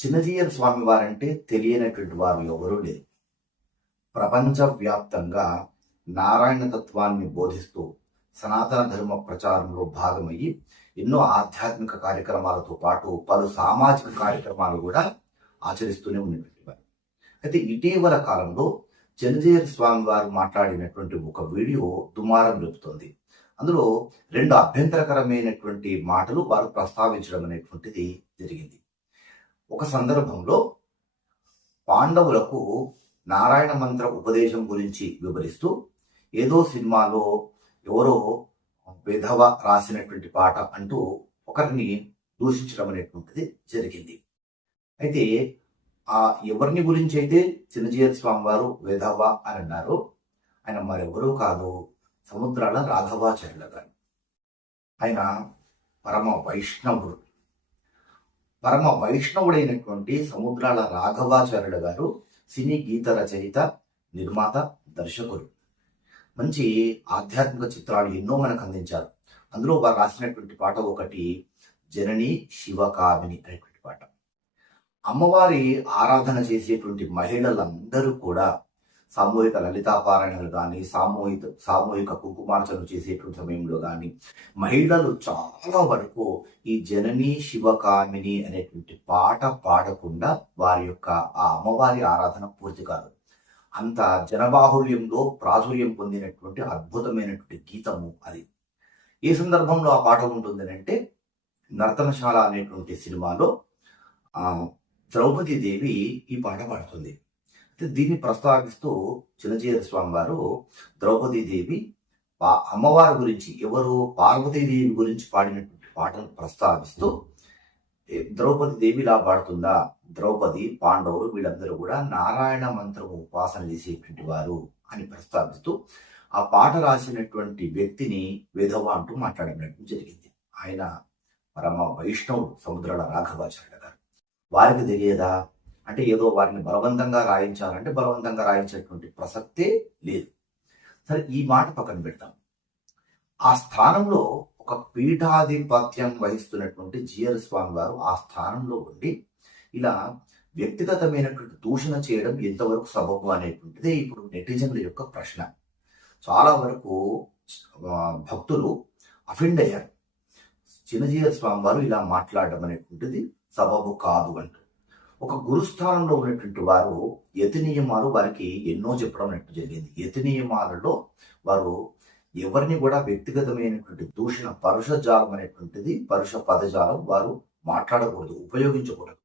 చిన్నజీయర్ స్వామి వారంటే తెలియనటువంటి వారు ఎవరూ లేరు. ప్రపంచవ్యాప్తంగా నారాయణ తత్వాన్ని బోధిస్తూ సనాతన ధర్మ ప్రచారంలో భాగమయ్యి ఎన్నో ఆధ్యాత్మిక కార్యక్రమాలతో పాటు పలు సామాజిక కార్యక్రమాలు కూడా ఆచరిస్తూనే ఉన్నటువంటి వారు. అయితే ఇటీవల కాలంలో చిన్నజీయర్ స్వామి వారు మాట్లాడినటువంటి ఒక వీడియో దుమారం రేపుతోంది. అందులో రెండు అభ్యంతరకరమైనటువంటి మాటలు వారు ప్రస్తావించడం అనేటువంటిది జరిగింది. ఒక సందర్భంలో పాండవులకు నారాయణ మంత్ర ఉపదేశం గురించి వివరిస్తూ ఏదో సినిమాలో ఎవరో విధవ రాసినటువంటి పాట అంటూ ఒకరిని దూషించడం అనేటువంటిది జరిగింది. అయితే ఆ ఎవరిని గురించి అయితే చిన్నజీయర్ స్వామి వారు విధవ అని అన్నారు ఆయన మరెవరూ కాదు సముద్రాల రాఘవాచార్యుల గారు. ఆయన పరమ వైష్ణవుడు. పరమ వైష్ణవుడైనటువంటి సముద్రాల రాఘవాచార్యుడు గారు సినీ గీత రచయిత నిర్మాత దర్శకుడు. మంచి ఆధ్యాత్మిక చిత్రాలు ఎన్నో మనకు అందించారు. అందులో వారు రాసినటువంటి పాట ఒకటి జనని శివకామిని అనేటువంటి పాట. అమ్మవారి ఆరాధన చేసేటువంటి మహిళలందరూ కూడా సామూహిక లలితాపారాయణలు కానీ సామూహిక సామూహిక కుంకుమార్చనలు చేసేటువంటి సమయంలో కానీ మహిళలు చాలా వరకు ఈ జనని శివకామిని అనేటువంటి పాట పాడకుండా వారి యొక్క ఆ అమ్మవారి ఆరాధన పూర్తి కాదు. అంత జనబాహుళ్యంలో ప్రాచుర్యం పొందినటువంటి అద్భుతమైనటువంటి గీతము అది. ఏ సందర్భంలో ఆ పాట ఉంటుంది అంటే నర్తనశాల అనేటువంటి సినిమాలో ద్రౌపదీదేవి ద్రౌపది దేవి ఈ పాట పాడుతుంది. దీన్ని ప్రస్తావిస్తూ చిన్నజీర స్వామి వారు ద్రౌపది దేవి పా- అమ్మవారి గురించి ఎవరు పార్వతీదేవి గురించి పాడినటువంటి పాటను ప్రస్తావిస్తూ ద్రౌపది దేవి ఇలా పాడుతుందా? ద్రౌపది పాండవులు వీళ్ళందరూ కూడా నారాయణ మంత్రము ఉపాసన చేసేటువంటి వారు అని ప్రస్తావిస్తూ ఆ పాట రాసినటువంటి వ్యక్తిని విధవ అంటూ మాట్లాడినట్టు జరిగింది. ఆయన పరమ వైష్ణవుడు సముద్రాల రాఘవాచార్య గారు. వారికి తెలియదా? అంటే ఏదో వారిని బలవంతంగా రాయించాలంటే బలవంతంగా రాయించేటువంటి ప్రసక్తే లేదు. సరే ఈ మాట పక్కన పెడతాం. ఆ స్థానంలో ఒక పీఠాధిపత్యం వహిస్తున్నటువంటి జిఆర్ స్వామి వారు ఆ స్థానంలో ఉండి ఇలా వ్యక్తిగతమైనటువంటి దూషణ చేయడం ఎంతవరకు సబబు అనేటువంటిది ఇప్పుడు నెటిజన్ల యొక్క ప్రశ్న. చాలా వరకు భక్తులు అఫెండ్ అయ్యారు. చిన్నజీయర్ స్వామి వారు ఇలా మాట్లాడడం అనేటువంటిది సబబు కాదు అంటారు ఒక గురుస్థానంలో ఉన్నటువంటి వారు యతి నియమాలు వారికి ఎన్నో చెప్పడం అన్నట్టు జరిగింది. యతి నియమాలలో వారు ఎవరిని కూడా వ్యక్తిగతమైనటువంటి దూషణ పరుష జాలం అనేటువంటిది పరుష పదజాలం వారు మాట్లాడకూడదు ఉపయోగించకూడదు.